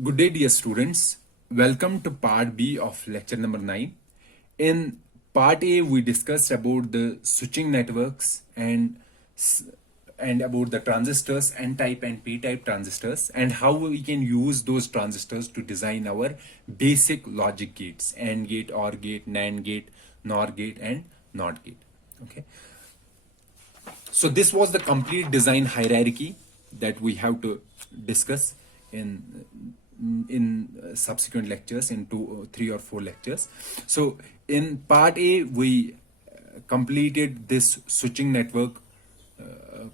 Good day, dear students. Welcome to part B of lecture number 9. In part A, we discussed about the switching networks and about the transistors, N-type and P-type transistors, and how we can use those transistors to design our basic logic gates: AND gate, OR gate, NAND gate, NOR gate, and NOT gate. Okay. So this was the complete design hierarchy that we have to discuss in subsequent lectures, in 3 or 4 lectures. So in part A, we completed this switching network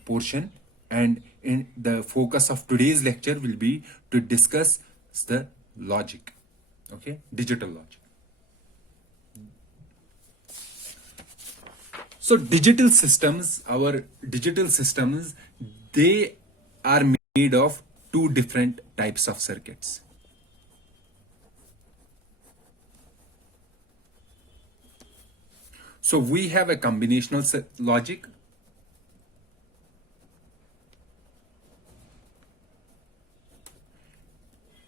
portion, and in the focus of today's lecture will be to discuss the logic, okay, digital logic. So our digital systems, they are made of two different types of circuits. So we have a combinational logic,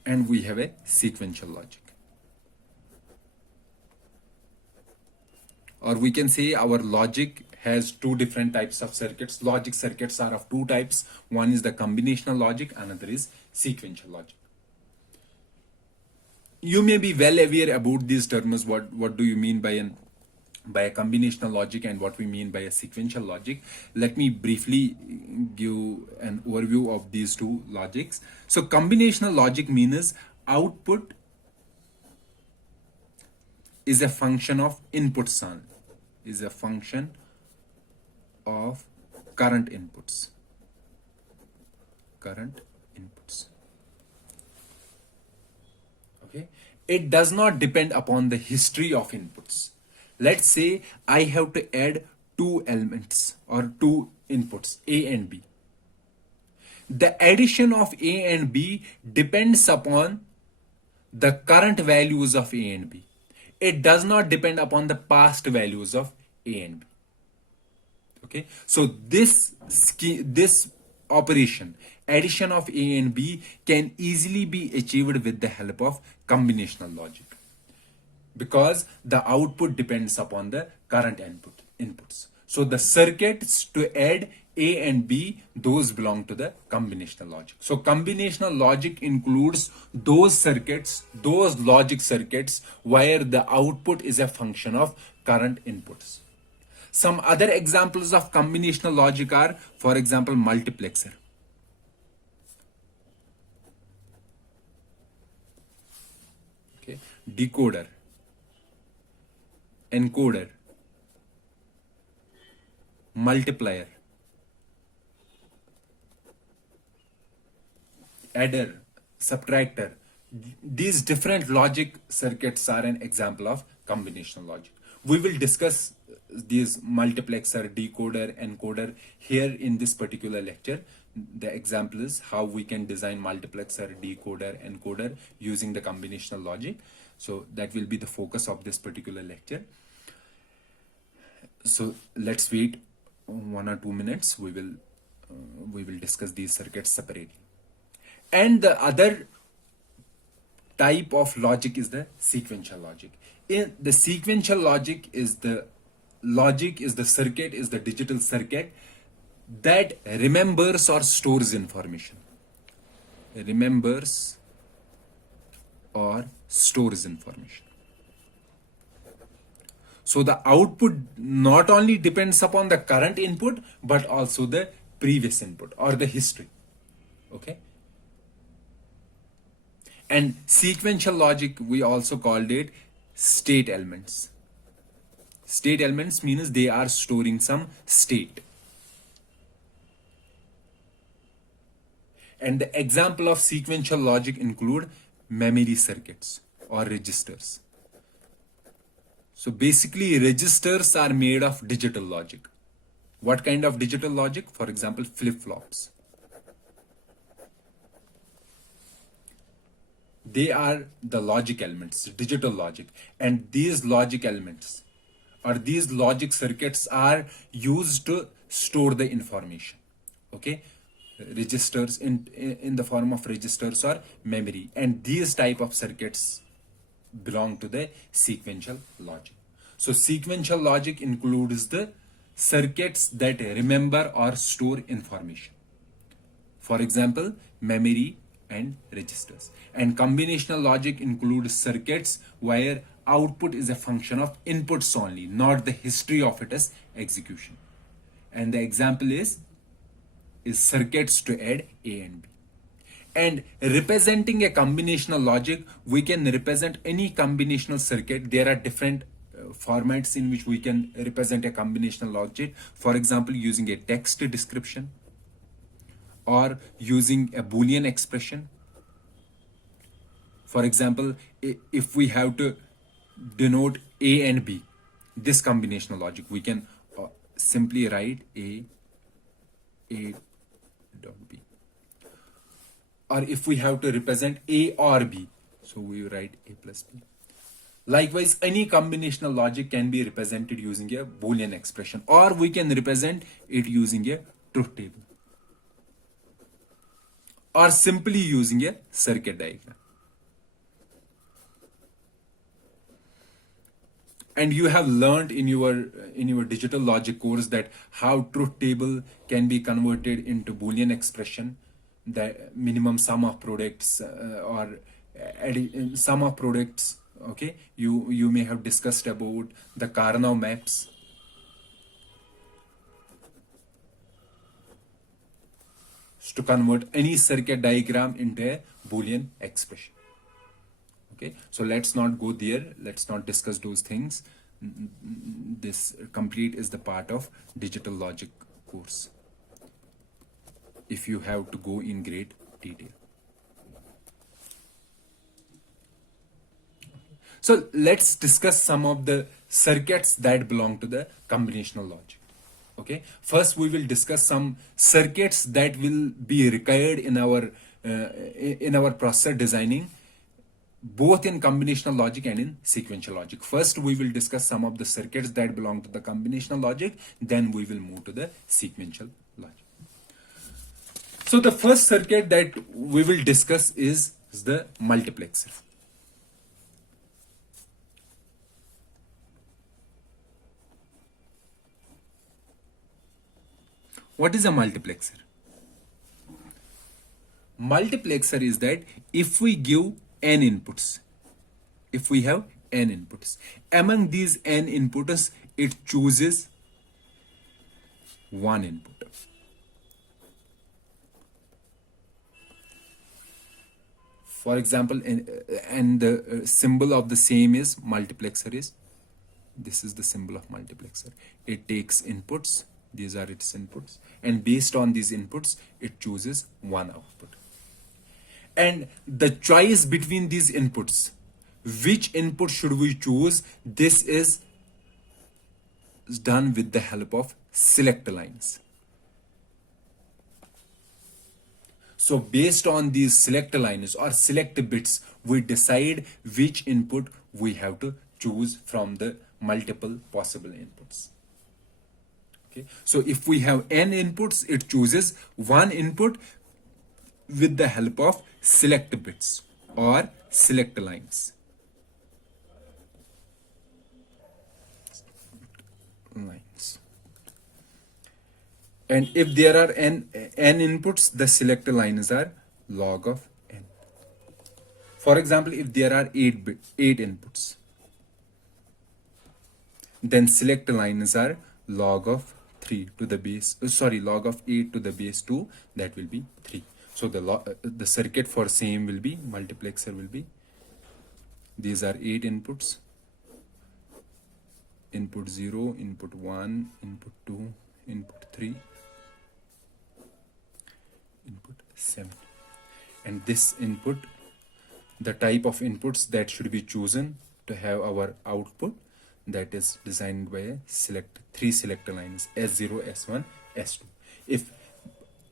and we have a sequential logic. Or we can say our logic has two different types of circuits. Logic circuits are of two types. One is the combinational logic, another is sequential logic. You may be well aware about these terms. What do you mean by a combinational logic and what we mean by a sequential logic? Let me briefly give an overview of these two logics. So combinational logic means output is a function of inputs on, is a function of current inputs. Okay, it does not depend upon the history of inputs. Let's say I have to add two elements or two inputs, A and B. The addition of A and B depends upon the current values of A and B. It does not depend upon the past values of A and B. Okay, so this operation, addition of A and B, can easily be achieved with the help of combinational logic, because the output depends upon the current inputs. So the circuits to add A and B, those belong to the combinational logic. So combinational logic includes those circuits, those logic circuits where the output is a function of current inputs. Some other examples of combinational logic are, for example, multiplexer. Okay, decoder, encoder, multiplier, adder, subtractor. These different logic circuits are an example of combinational logic. We will discuss these multiplexer, decoder, encoder here in this particular lecture. The example is how we can design multiplexer, decoder, encoder using the combinational logic. So that will be the focus of this particular lecture. So let's wait 1 or 2 minutes. We will discuss these circuits separately. And the other type of logic is the sequential logic. In the sequential logic is the circuit, is the digital circuit that remembers or stores information. Remembers or stores information. So the output not only depends upon the current input, but also the previous input or the history. Okay. And sequential logic, we also called it state elements. State elements means they are storing some state. And the example of sequential logic include memory circuits or registers. So basically, registers are made of digital logic. What kind of digital logic? For example, flip-flops. They are the logic elements, digital logic. And these logic elements or these logic circuits are used to store the information. Okay. registers in the form of registers or memory, and these type of circuits belong to the sequential logic. So sequential logic includes the circuits that remember or store information, for example memory and registers. And combinational logic includes circuits where output is a function of inputs only, not the history of its execution. And the example is circuits to add A and B. And representing a combinational logic, we can represent any combinational circuit. There are different formats in which we can represent a combinational logic. For example, using a text description or using a Boolean expression. For example, if we have to denote A and B, this combinational logic, we can simply write A dot B. Or if we have to represent A or B, so we write A plus B. Likewise, any combinational logic can be represented using a Boolean expression, or we can represent it using a truth table, or simply using a circuit diagram. And you have learned in your digital logic course that how truth table can be converted into Boolean expression, the minimum sum of products or sum of products. Okay, you may have discussed about the Karnaugh maps. To convert any circuit diagram into a Boolean expression. Okay, so let's not go there, let's not discuss those things. This complete is the part of digital logic course if you have to go in great detail. So let's discuss some of the circuits that belong to the combinational logic. Okay, first we will discuss some circuits that will be required in our processor designing, both in combinational logic and in sequential logic. First we will discuss some of the circuits that belong to the combinational logic, then we will move to the sequential logic. So the first circuit that we will discuss is the multiplexer. What is a multiplexer? Multiplexer is that if we give n inputs, if we have n inputs, among these n inputs, it chooses one input. For example, and the symbol of the same is multiplexer is, this is the symbol of multiplexer. It takes inputs, these are its inputs, and based on these inputs, it chooses one output. And the choice between these inputs, which input should we choose, this is done with the help of select lines. So based on these select lines or select bits, we decide which input we have to choose from the multiple possible inputs. Okay, so if we have n inputs, it chooses one input with the help of select bits or select lines. And if there are n inputs, the select lines are log of n. For example, if there are 8 inputs, then select lines are log of 3 to the base, log of 8 to the base 2, that will be 3. So the circuit for same will be, multiplexer will be, these are 8 inputs, input 0, input 1, input 2, input 3, input 7. And this input, the type of inputs that should be chosen to have our output, that is designed by three select lines, S0, S1, S2. If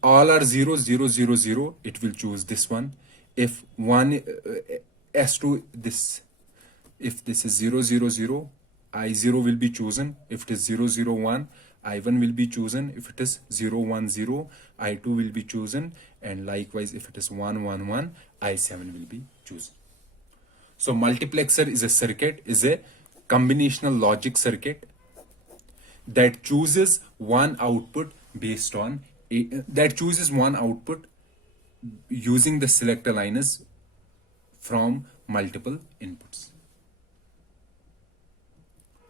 all are 0, 0, 0, 0, it will choose this one. If one S2, this, if this is 0, 0, 0, I0 will be chosen. If it is 0, 0, 1, I1 will be chosen. If it is 0 1 0, I2 will be chosen, and likewise if it is 1 1 1, I7 will be chosen. So multiplexer is a circuit, is a combinational logic circuit that chooses one output based on that chooses one output using the selector liners from multiple inputs.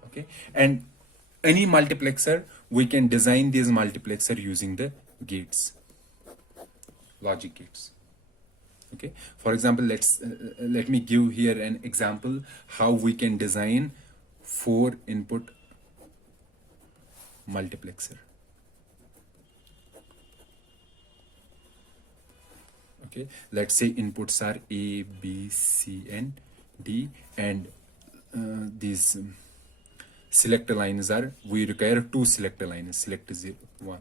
Okay, and any multiplexer, we can design this multiplexer using the gates, logic gates. Okay, for example, let me give here an example how we can design 4 input multiplexer. Okay, let's say inputs are A, B, C, and D, and these selector lines are, we require 2 selector lines, select 0 1.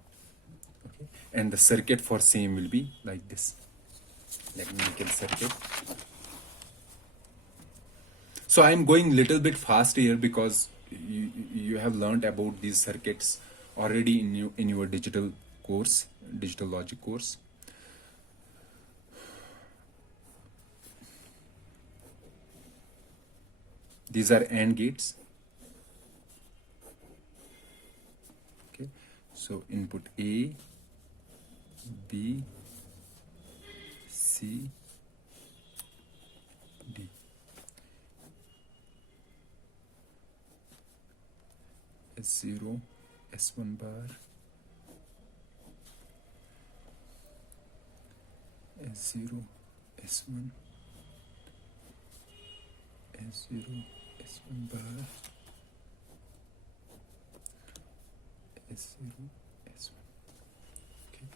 Okay, and the circuit for same will be like this. Let me make a circuit. So I'm going little bit fast here because you have learned about these circuits already in your digital course, digital logic course. These are AND gates. Okay, so input A, B, C, D. S0, S1 bar, S0, S1, S0, S1 bar, S0, S1. Okay.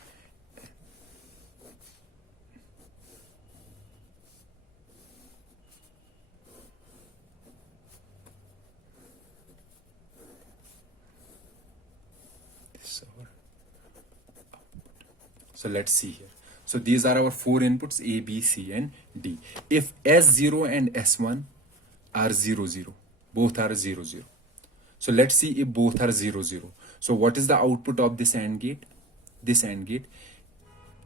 This is our output. So let's see here. So these are our 4 inputs A, B, C, and D. If S0 and S1 are 0 0, both are 0 0. So let's see if both are 0 0. So what is the output of this AND gate? This AND gate,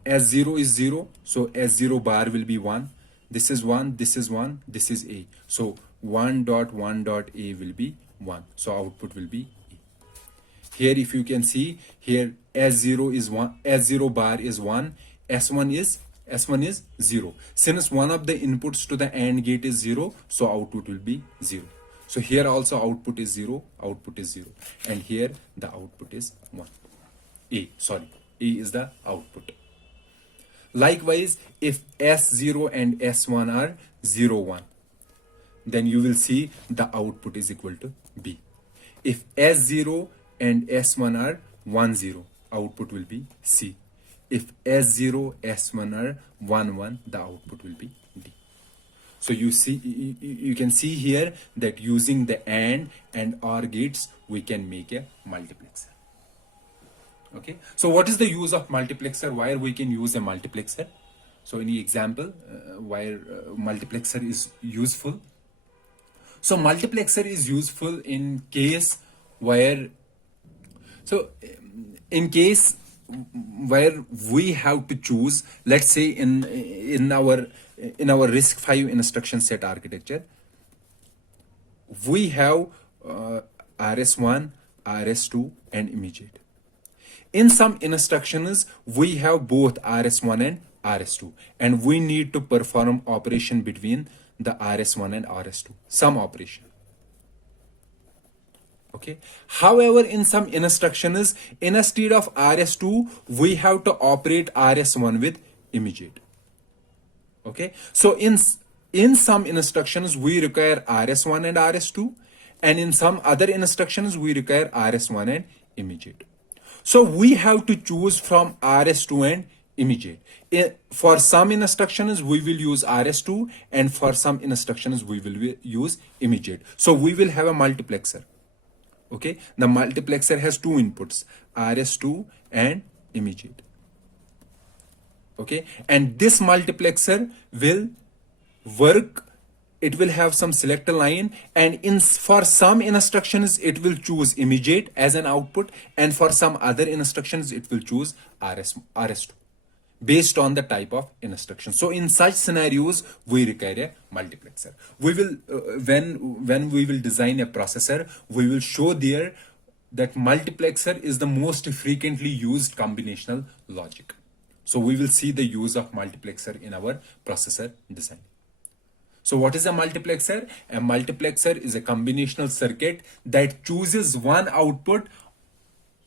S0 is 0, so S0 bar will be 1. This is 1, this is 1, this is A. So 1 dot 1 dot A will be 1. So output will be A. Here if you can see, here S0 is 1, S0 bar is 1, S1 is 0. Since one of the inputs to the AND gate is 0, so output will be 0. So here also output is 0, output is 0. And here the output is 1. A is the output. Likewise, if S0 and S1 are 0 1, then you will see the output is equal to B. If S0 and S1 are 1 0, output will be C. If S0, S1 are 1 1, the output will be D. So you see, you can see here that using the AND and OR gates, we can make a multiplexer. Okay. So what is the use of multiplexer? Why we can use a multiplexer? So any example why multiplexer is useful? So multiplexer is useful in case where, so in case where we have to choose, let's say in our RISC-V instruction set architecture, we have RS1, RS2, and immediate. In some instructions, we have both RS1 and RS2, and we need to perform operation between the RS1 and RS2, some operation. Okay. However, in some instructions, instead of RS2, we have to operate RS1 with immediate. Okay. So in some instructions, we require RS1 and RS2, and in some other instructions, we require RS1 and immediate. So we have to choose from RS2 and immediate. For some instructions, we will use RS2, and for some instructions, we will use immediate. So we will have a multiplexer. Okay, the multiplexer has 2 inputs, RS2 and immediate. Okay, and this multiplexer will work it will have some selector line, and in for some instructions it will choose immediate as an output, and for some other instructions it will choose rs2 based on the type of instruction. So in such scenarios we require a multiplexer. We will when we will design a processor, we will show there that multiplexer is the most frequently used combinational logic. So we will see the use of multiplexer in our processor design. So what is a multiplexer? A multiplexer is a combinational circuit that chooses one output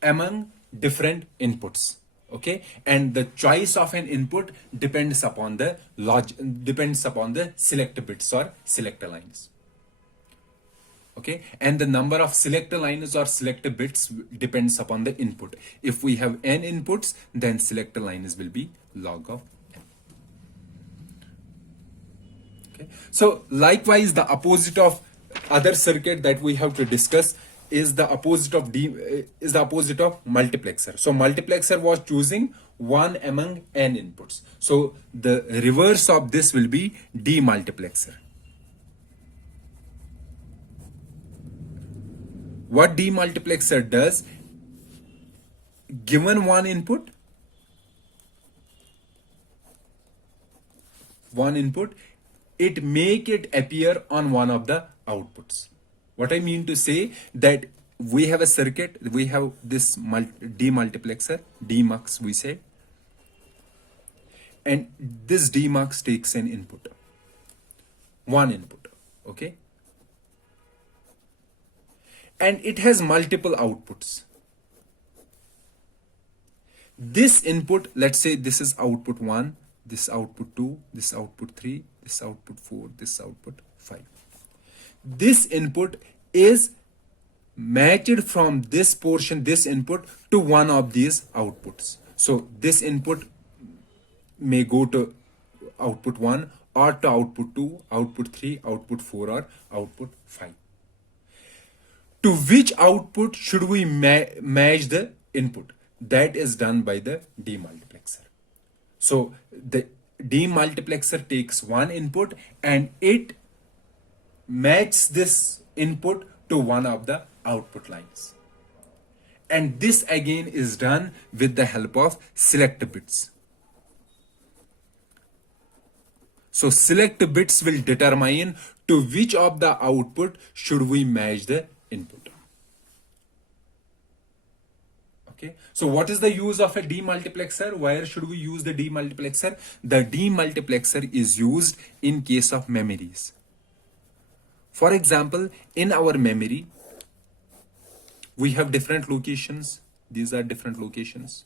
among different inputs. Okay, and the choice of an input depends upon the select bits or selector lines. Okay, and the number of selector lines or selector bits depends upon the input. If we have n inputs, then selector lines will be log of n. Okay, so likewise the opposite of other circuit that we have to discuss is the opposite of multiplexer. So multiplexer was choosing one among n inputs. So the reverse of this will be demultiplexer. What demultiplexer does, given one input, it make it appear on one of the outputs. What I mean to say, that we have a circuit, we have this demultiplexer, demux we say, and this demux takes an input, one input, okay? And it has multiple outputs. This input, let's say this is output 1, this output 2, this output 3, this output 4, this output 5. This input is matched from this portion, this input, to one of these outputs. So this input may go to output 1 or to output 2, output 3, output 4 or output 5. To which output should we match the input? That is done by the demultiplexer. So the demultiplexer takes one input and it matches this input to one of the output lines. And this again is done with the help of select bits. So select bits will determine to which of the output should we match the input. Okay, so what is the use of a demultiplexer? Where should we use the demultiplexer? The demultiplexer is used in case of memories. For example, in our memory, we have different locations. These are different locations.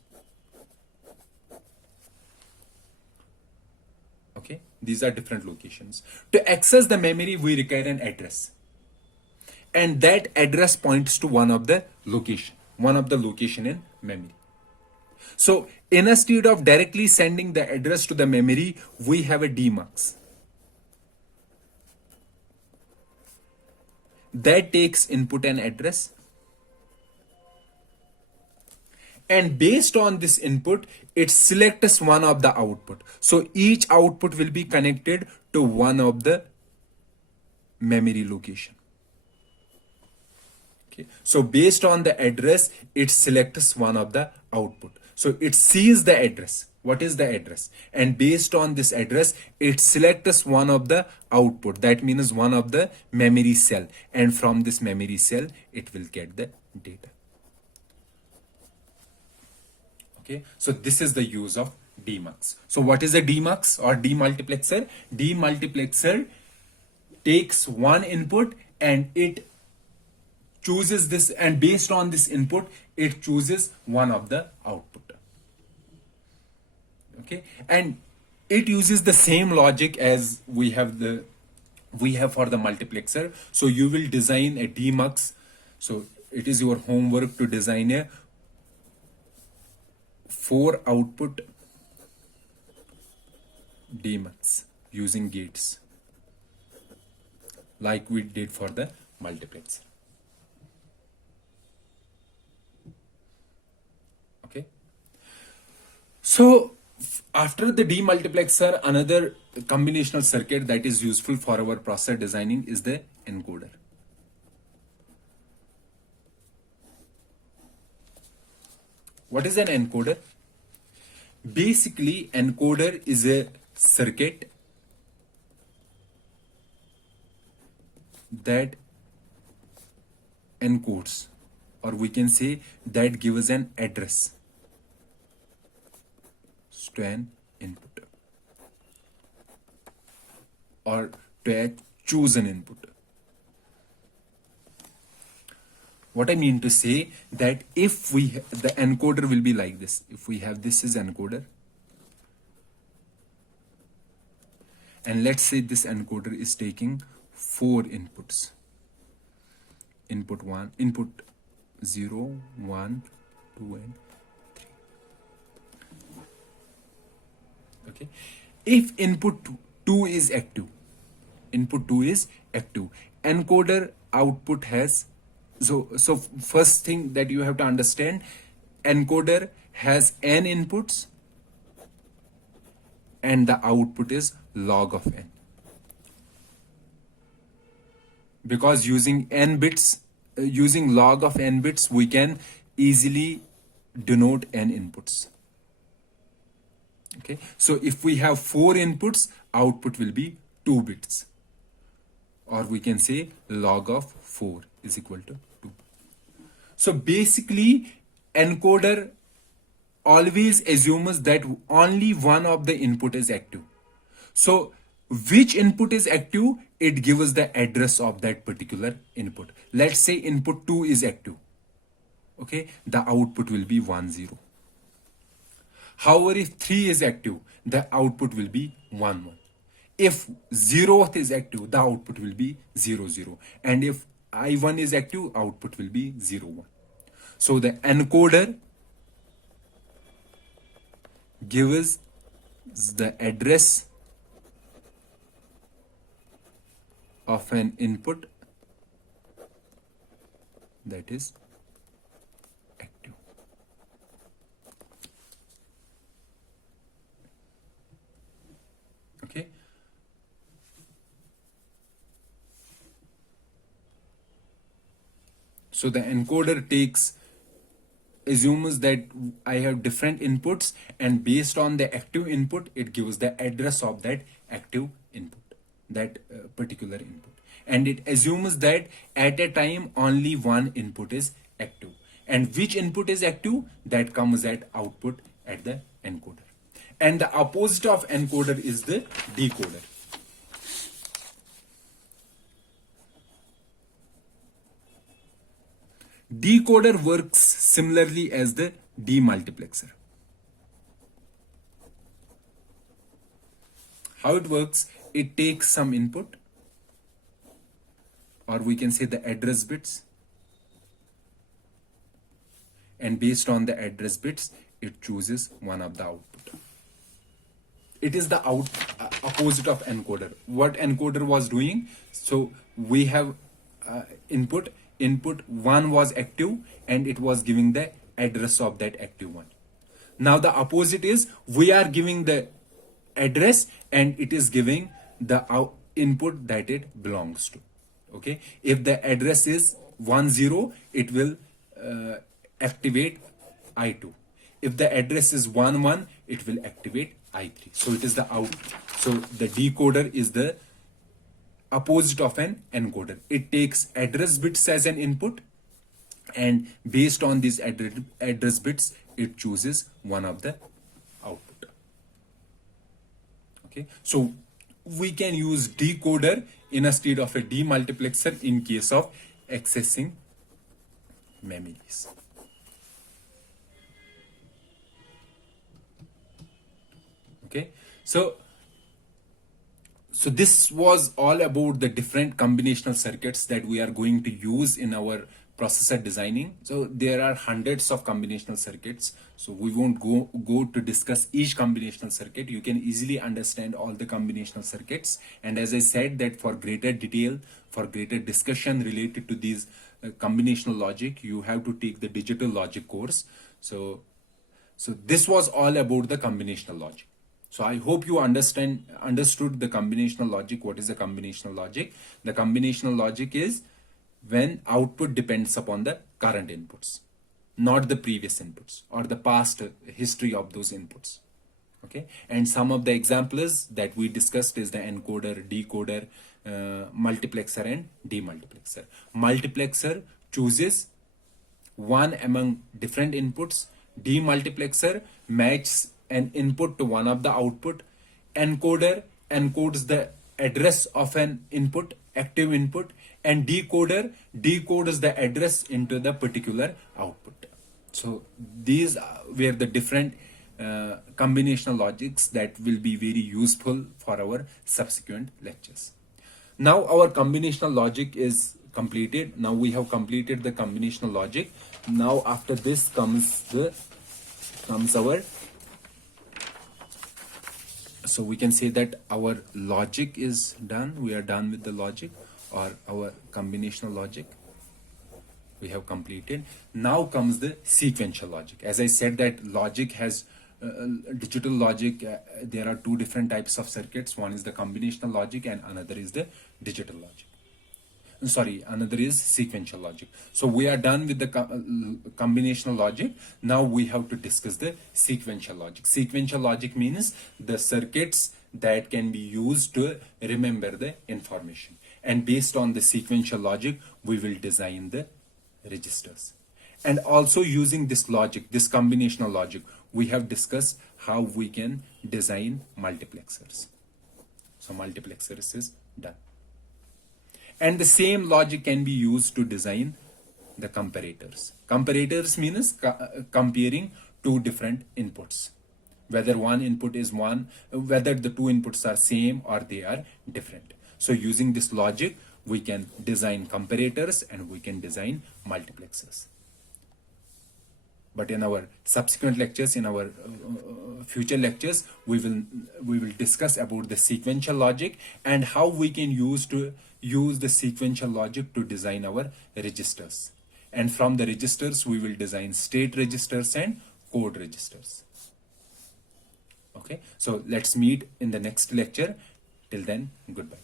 Okay, these are different locations. To access the memory, we require an address. And that address points to one of the location in memory. So instead of directly sending the address to the memory, we have a demux that takes input and address, and based on this input it selects one of the output. So each output will be connected to one of the memory location. Okay, so based on the address it selects one of the output. So it sees the address, what is the address, and based on this address it selects one of the output, that means one of the memory cell, and from this memory cell it will get the data. Okay, so this is the use of demux. So what is a demux or demultiplexer? Demultiplexer takes one input and it chooses this, and based on this input it chooses one of the output. Okay, and it uses the same logic as we have for the multiplexer. So you will design a demux. So it is your homework to design a 4 output demux using gates like we did for the multiplexer. Okay, so After the demultiplexer, another combinational circuit that is useful for our processor designing is the encoder. What is an encoder? Basically, encoder is a circuit that encodes, or we can say that gives an address to an input, or to choose an input. What I mean to say that if the encoder will be like this. If we have this is encoder, and let's say this encoder is taking 4 inputs. Input 1, input 0, 1, 2, and 3. Okay. If input 2 is active, encoder output has, so first thing that you have to understand, encoder has n inputs and the output is log of n. Because using n bits, using log of n bits, we can easily denote n inputs. Okay, so if we have 4 inputs, output will be 2 bits, or we can say log of 4 is equal to 2. So basically, encoder always assumes that only one of the input is active. So which input is active, it gives the address of that particular input. Let's say input 2 is active. Okay, the output will be 1, 0. However, if 3 is active, the output will be 1, 1. If 0th is active, the output will be 0, 0. And if I1 is active, output will be 0, 1. So the encoder gives the address of an input that is active. Okay. So the encoder assumes that I have different inputs, and based on the active input, it gives the address of that active input, that particular input. And it assumes that at a time only one input is active. And which input is active, that comes at output at the encoder. And the opposite of encoder is the decoder. Decoder works similarly as the demultiplexer. How it works, it takes some input, or we can say the address bits, and based on the address bits, it chooses one of the output. It is the opposite of encoder. What encoder was doing, so we have input 1 was active and it was giving the address of that active one. Now the opposite is, we are giving the address and it is giving the input that it belongs to. Okay, if the address is 10, it will activate I2. If the address is 11, it will activate I3. So it is the out. So the decoder is the opposite of an encoder. It takes address bits as an input, and based on these address bits, it chooses one of the output. Okay, so we can use decoder in a state of a demultiplexer in case of accessing memories. Okay, so this was all about the different combinational circuits that we are going to use in our processor designing. So there are hundreds of combinational circuits, so we won't go to discuss each combinational circuit. You can easily understand all the combinational circuits, and as I said, that for greater detail, for greater discussion related to these combinational logic, you have to take the digital logic course. So So this was all about the combinational logic. So I hope you understood the combinational logic. What is the combinational logic? The combinational logic is when output depends upon the current inputs, not the previous inputs or the past history of those inputs. Okay, and some of the examples that we discussed is the encoder, decoder, multiplexer, and demultiplexer. Multiplexer chooses one among different inputs. Demultiplexer matches an input to one of the output. Encoder encodes the address of an input, active input, and decoder decodes the address into the particular output. So these were the different combinational logics that will be very useful for our subsequent lectures. Now our combinational logic is completed. Now we have completed the combinational logic. Now after this comes our, so we can say that our logic is done. We are done with the logic, or our combinational logic we have completed. Now comes the sequential logic. As I said that logic has digital logic, there are two different types of circuits. One is the combinational logic and another is the digital logic. Sorry, another is sequential logic. So we are done with the combinational logic. Now we have to discuss the sequential logic. Sequential logic means the circuits that can be used to remember the information. And based on the sequential logic, we will design the registers. And also using this logic, this combinational logic, we have discussed how we can design multiplexers. So multiplexers is done. And the same logic can be used to design the comparators. Comparators means comparing two different inputs. Whether one input is whether the two inputs are same or they are different. So using this logic, we can design comparators and we can design multiplexers. But in our subsequent lectures, in our future lectures, we will discuss about the sequential logic and how we can use the sequential logic to design our registers. And from the registers, we will design state registers and code registers. Okay, so let's meet in the next lecture. Till then, goodbye.